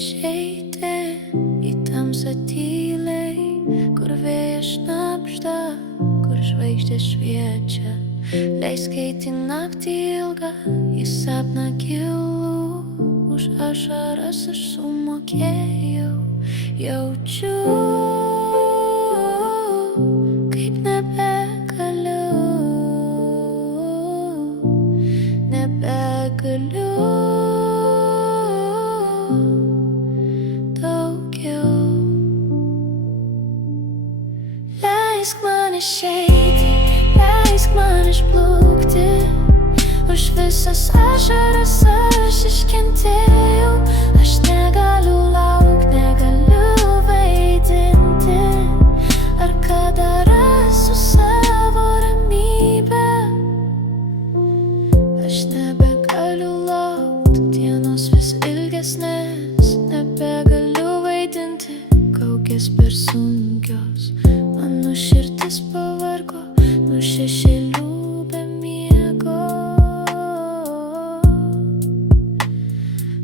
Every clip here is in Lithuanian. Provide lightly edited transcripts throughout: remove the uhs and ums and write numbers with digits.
išeiti į tamsą tyliai, kur vėjas šnabžda, kur žvaigždės šviečia. Leisk eiti naktį ilgą, į sapną gilų, už ašaras aš sumokėjau. Jaučiu, kaip nebegaliu daugiau. Leisk man išeiti, leisk man išplaukti, už visas ašaras aš iškentėjau. Aš negaliu laukt, negaliu vaidinti, ar kada rasiu savo ramybę. Aš nebegaliu laukt, dienos vis ilgesnės, nebegaliu vaidinti, kaukės per sunkios. Mano širdis pavargo nuo šešėlių be miego.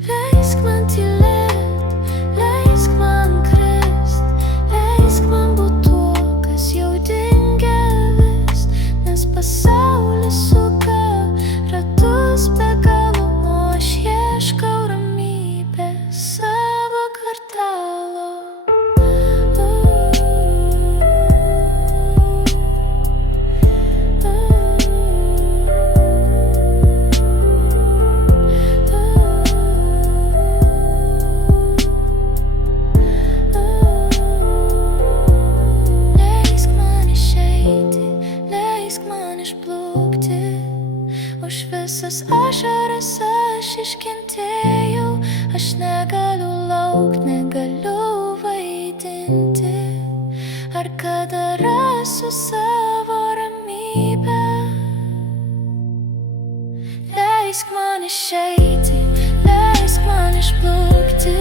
Leisk man tylėt, leisk man krist, leisk man būt tuo, kas jau dingę vis, nes pasaulis suka ratus be galo, o aš ieškau ramybės savo kvartalo. Leisk man išeiti, leisk man išplaukti, už visas ašaras aš iškentėjau. Aš negaliu laukt, negaliu vaidinti, ar kada rasiu savo ramybę. Leisk man išeiti, leisk man išplaukti,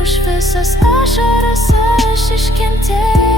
už visas ašaras aš iškentėjau.